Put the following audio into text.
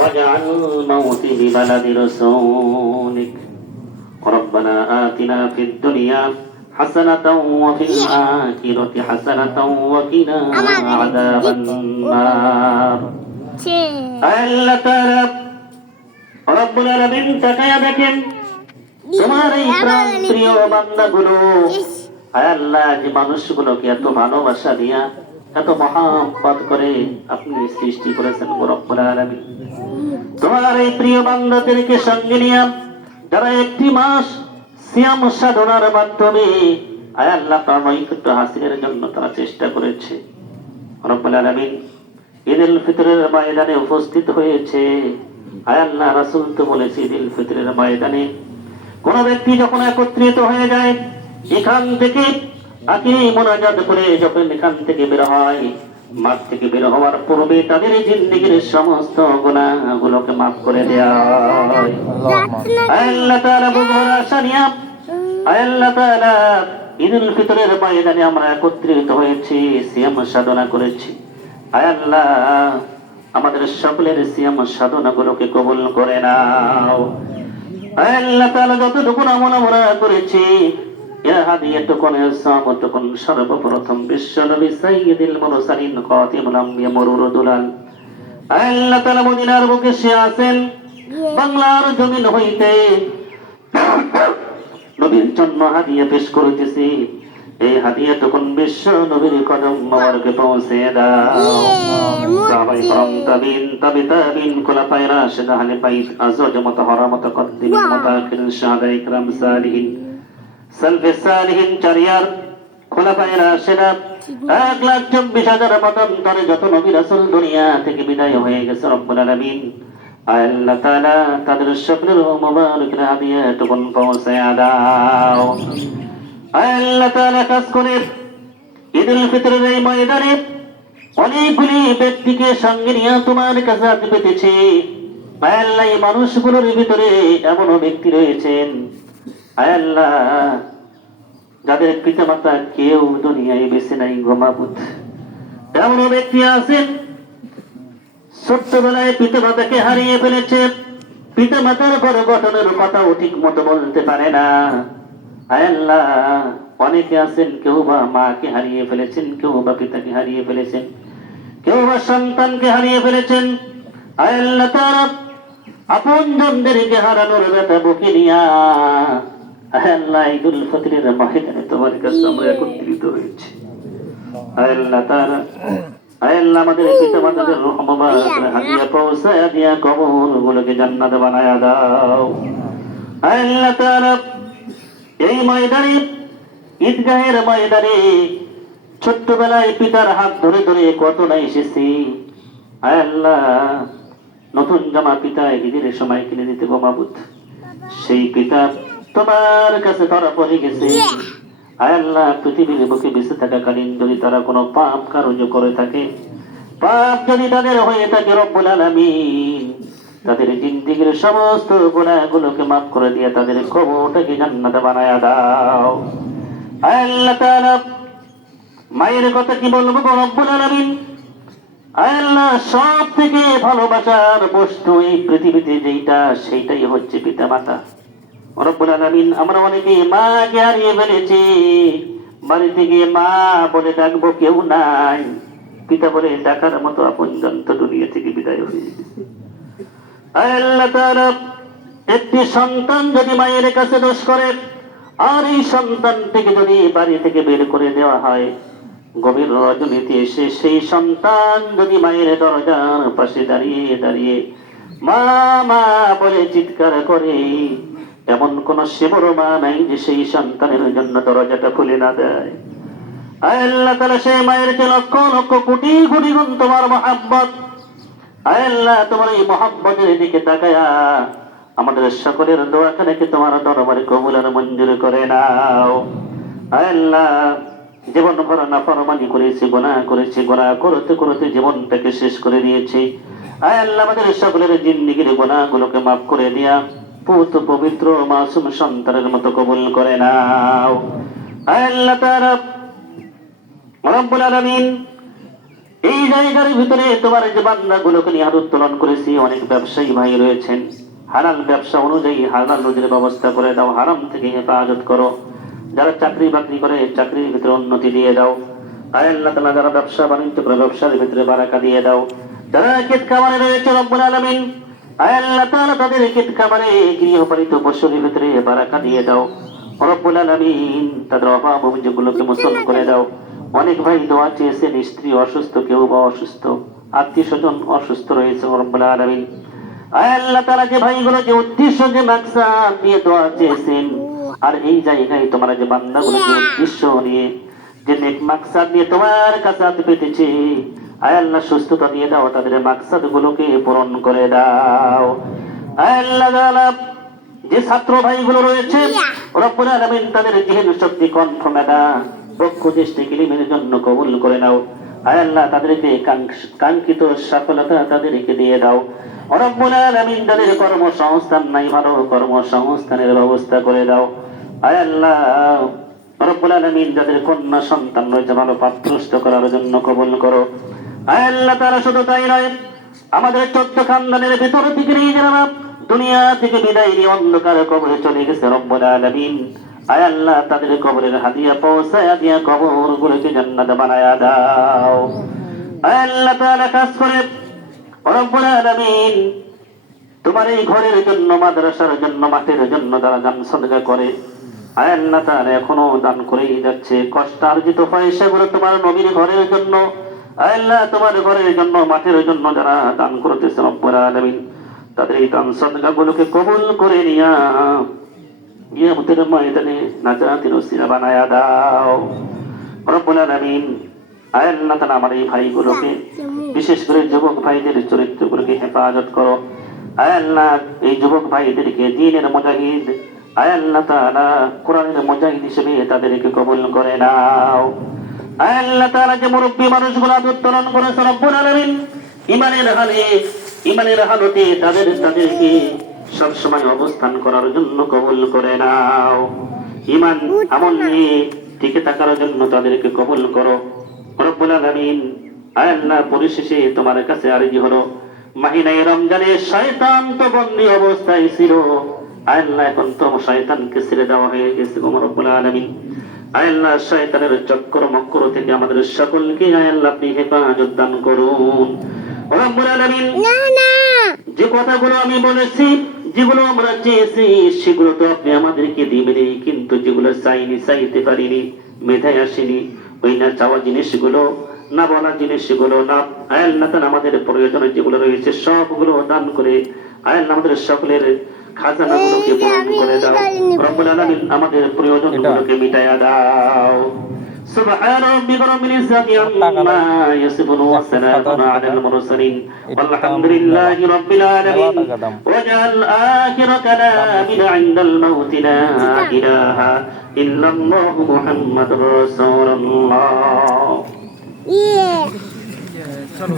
واجعل الموت ببلد رسولك ربنا آتنا في الدنيا حسنة وفي الآخرة حسنة وقنا عذاب النار আল্লাহ তাআলা রব্বুল আলামিন তাকায়া দেখেন তোমার এই প্রাণ প্রিয় বান্দাগুলো আয় আল্লাহ যে মানুষগুলোকে এত ভালোবাসা দিয়া এত মহাব্বত করে আপনি সৃষ্টি করেছেন গো রব্বুল আলামিন তোমার এই প্রিয় বান্দাদেরকে সঙ্গে নিয়ে যারা একটি মাস সিয়াম সাধনার মাধ্যমে আয় আল্লাহ হাসিলের জন্য তারা চেষ্টা করেছে। রব্বুল আলামিন ফিতরের ময়দানে উপস্থিত হয়েছে। আয় আল্লাহ রাসূল তো বলেছে, ঈদ ফিতরের ময়দানে কোন ব্যক্তি যখন একত্রিত হয়ে যায়, এখান থেকে আগে মোনাজাত করে যখন এখান থেকে বের হয়। মাঠ থেকে বের হওয়ার পূর্বে তাদের জিন্দিগির সমস্ত গুণাগুলোকে মাফ করে আমরা একত্রিত হয়েছি, সিয়াম সাধনা করেছি। আয় আমাদের সকলের সিয়াম সাধনা গুলোকে কবুল করে নাও। আয় যতটুকু আমল আমরা করেছি সর্বপ্রথম বিশ্ব নবী সাইয়্যিদুল মুরসালিন খাতিমুল আম্বিয়া মুরুদুল আয় আল্লাহ তাআলা মদিনার বুকে সে আছেন বাংলার জমিন হইতে নবীর জন্য হাদিয়া পেশ করিতেছি এই হাদিয়া তখন বিশ্ব নবীর কদম মোবারকে পৌঁছে দাও সাহাবাই کرام তাবিন তাবি তাবিন খোলাফায়ে রাশিদ আহলে বাইত আজওয়াজ মুতাহহারা মুতাকদ্দিমিন মুতাআখিরিন শাহাদায়ে کرام সালিহিন সালফে সালিহিন চারিয়ার এক লাখ চব্বিশ হাজার যত দুনিয়া থেকে বিদায় হয়ে গেছে রব্বুল আলামিন। আল্লাহ তাদের তখন পৌঁছে আল্লাহ কাজ করে। ফিতরের এই ময়দানে অনেকগুলি ব্যক্তিকে সঙ্গে নিয়ে তোমার কাছে হাতে পেতেছে। আল্লাহ, এই মানুষগুলোর ভিতরে এমনও ব্যক্তি রয়েছেন। আল্লাহ যাদের পিতা মাতা কেউ দুনিয়ায় বেঁচে নাই গোমাবুত এমনও ব্যক্তি আছেন, ছোট্টবেলায় পিতা মাতাকে হারিয়ে ফেলেছে পিতা মাতার বড় গঠনের কথাও ঠিক মতো বলতে পারে না। আল্লাহ অনেকে আছেন, কেউ বা মাকে হারিয়ে ফেলেছেন, কেউ বা পিতাকে হারিয়ে ফেলেছেন, কেউ বা সন্তানকে হারিয়ে ফেলেছেন। আল্লাহ তারা আপন জনদেরকে হারানোর ব্যথা বুকে নিয়া কাছে একত্রিত এই ছোট্টবেলায় পিতার হাত ধরে ধরে কত না এসেছি। আয় আল্লাহ, নতুন জামা পিতা ঈদের সময় কিনে দিতে গো মাবুদ। সেই পিতা তোমার কাছে ধরা পড়ে গেছে। আল্লাহ পৃথিবীর বুকে বেঁচে থাকাকালীন যদি তারা কোনো পাপ কার্য করে থাকে পাপ যদি তাদের হয়ে থাকে রব্বুল আলামিন তাদের জিন্দিগির সমস্ত গুণাগুলোকে মাফ করে দিয়ে তাদের কবরটাকে জান্নাতে বানায়া দাও। আল্লাহ তাআলা মায়ের কথা কি বলব রব্বুল আলামিন? আল্লাহ সব থেকে ভালোবাসার বস্তু এই পৃথিবীতে যেইটা সেইটাই হচ্ছে পিতা মাতা রব্বুল আলামিন আমরা অনেকে মাকে হারিয়ে ফেলেছি। বাড়িতে গিয়ে মা বলে ডাকবো কেউ নাই। পিতা বলে ডাকার মতো আপন তো দুনিয়া থেকে বিদায় হয়ে আল্লাহ একটি সন্তান যদি মায়ের কাছে দোষ করে, আর এই সন্তান থেকে যদি বাড়ি থেকে বের করে দেওয়া হয়, গভীর রজনীতি এসে সেই সন্তান যদি মায়ের দরজার পাশে দাঁড়িয়ে দাঁড়িয়ে মা মা বলে চিৎকার করে এমন কোন শিবর মা নাই যে সেই সন্তানের জন্য দরজাটা খুলে না দেয়। আয় তাআলা, সেই মায়ের যে লক্ষ লক্ষ কোটি কোটি গুণ তোমার মহাব্বত। আয় আল্লাহ, তোমার এই মহাব্বতের দিকে তাকায়া আমাদের সকলের দোয়াখানাকে তোমার দরবারে কবুল আর মঞ্জুর করে নাও। আয় জীবন ভরা না ফরমানি করেছি গোনা করেছি গোনা করতে করতে জীবনটাকে শেষ করে দিয়েছি। আয় আল্লাহ, আমাদের সকলের জিন্দিগির গোনাগুলোকে মাফ করে দিয়া পুত পবিত্র মাসুম সন্তানের মতো কবুল করে নাও। আল্লাহ এই জায়গার ভিতরে তোমার যে বান্দাগুলোকে নিয়ে হাত উত্তোলন করেছি, অনেক ব্যবসায়ী ভাই রয়েছেন। হালাল ব্যবসা অনুযায়ী হালাল রোজের ব্যবস্থা করে দাও, হারাম থেকে হেফাজত করো। যারা চাকরি বাকরি করে, চাকরির ভিতরে উন্নতি দিয়ে দাও। আল্লাহ তালা যারা ব্যবসা বাণিজ্য করে, ব্যবসার ভিতরে বারাকা দিয়ে দাও। যারা ক্ষেত খামারে রয়েছে, রব্বুল আলমিন আল্লাহ তালা তাদের গৃহপালিত পশুর ভিতরে বারাকা দিয়ে দাও। রব্বুল আলমিন তাদের অভাব অভিযোগগুলোকে মোচন করে দাও। অনেক ভাই দোয়া চেয়েছেন, স্ত্রী অসুস্থ, কেউ বা অসুস্থ আত্মীয় স্বজন অসুস্থ রয়েছে, রব্বুল আলমিন। আল্লাহ তারা যে ভাইগুলো যে উদ্দেশ্য যে মাকসাদ দিয়ে দোয়া চেয়েছেন, আর এই জায়গায় তোমরা যে বান্দাগুলো যে উদ্দেশ্য নিয়ে যে নেক মাকসাদ নিয়ে তোমার কাছে পেতেছে আয় আল্লাহ সুস্থতা দিয়ে দাও তাদের মাকসাদ গুলোকে পূরণ করে দাও। আয় আল্লাহ যে ছাত্র ভাইগুলো রয়েছে রব্বুল আলামিন তাদের জিহেন শক্তি কণ্ঠ মেধা পক্ষ দেশ থেকে ইলমের জন্য কবুল করে নাও। আয় আল্লাহ তাদেরকে কাঙ্ক্ষ- কাঙ্ক্ষিত সফলতা তাদেরকে দিয়ে দাও। রব্বুল আলামিন তাদের কর্মসংস্থান নাই ভালো কর্মসংস্থানের ব্যবস্থা করে দাও। আয় আল্লাহ রব্বুল আলামিন যাদের কন্যা সন্তান রয়েছে ভালো পাত্রস্থ করার জন্য কবুল করো। আল্লাহ তারা শুধু তাই নয়, আমাদের চোদ্দ খানদানের ভিতর থেকে নিয়ে যারা দুনিয়া থেকে বিদায় নিয়ে অন্ধকার কবরে চলে গেছে রব্বুল আলামিন। আয় আল্লাহ, তাদের কবরের হাদিয়া পৌঁছায় দিয়া কবর গুলোকে জান্নাত বানায়া দাও। আয় আল্লাহ তাআলা, কাজ করে। রব্বুল আলামিন, তোমার এই ঘরের জন্য, মাদ্রাসার জন্য, মাঠের জন্য তারা দান সদকা করে, আয় আল্লাহ তাআলা এখনও দান করেই যাচ্ছে। কষ্ট কষ্টার্জিত পয়সাগুলো তোমার নবীর ঘরের জন্য। আল্লাহ তোমার ঘরের জন্য, মাঠের জন্য যারা দান করতেছে রব্বুল আলামিন, তাদের এই দান সদকাগুলোকে কবুল করে নিয়া ইয়ামতের ময়দানে নাজাতের ওসিলা বানায়া দাও। রব্বুল আলামিন আল্লাহ তাআলা আমার এই ভাইগুলোকে, বিশেষ করে যুবক ভাইদের চরিত্রগুলোকে হেফাজত করো। আল্লাহ, এই যুবক ভাইদেরকে দিনের মুজাহিদ আল্লাহ তাআলা কোরআনের মুজাহিদ হিসেবে তাদেরকে কবুল করে নাও। আল্লাহ তাআলা যে মুরব্বী আলামিন ইমানের হালে ইমানের হালতে তাদের তাদেরকে সবসময় অবস্থান করার জন্য কবুল করে নাও। ইমান নিয়ে টিকে থাকার জন্য তাদেরকে করো। রব্বুল আলামিন আল্লাহ পরিশেষে তোমার কাছে আরজি হলো। মাহিনাই রমজানে শয়তান তো বন্দী অবস্থায় ছিল। আল্লাহ, এখন তো শয়তানকে ছেড়ে দেওয়া হয়ে গেছে রব্বুল আলামিন। আয় আল্লাহ শয়তানের চক্র মক্র থেকে আমাদের সকলকে আয় আল্লাহ আপনি হেফাজত দান করুন। রব্বুল আলামিন যে কথাগুলো আমি বলেছি যেগুলো আমরা চেয়েছি সেগুলো তো আপনি আমাদেরকে দিবেনই কিন্তু যেগুলো চাইনি চাইতে পারিনি মেধায় আসেনি ওই না চাওয়া জিনিসগুলো না বলা জিনিসগুলো না আয়াল না তান আমাদের প্রয়োজনে যেগুলো রয়েছে সবগুলো দান করে আয়াল আমাদের সকলের খাজানাগুলোকে পূরণ করে দাও রব্বুল আলামিন আমাদের প্রয়োজনগুলোকে মিটায়া দাও سبحان ربك رب العزة عما يصفون وسلام على المرسلين والحمد لله رب العالمين واجعل آخر كلامنا عند الموت لا إله إلا الله محمد رسول الله Yeah. চলো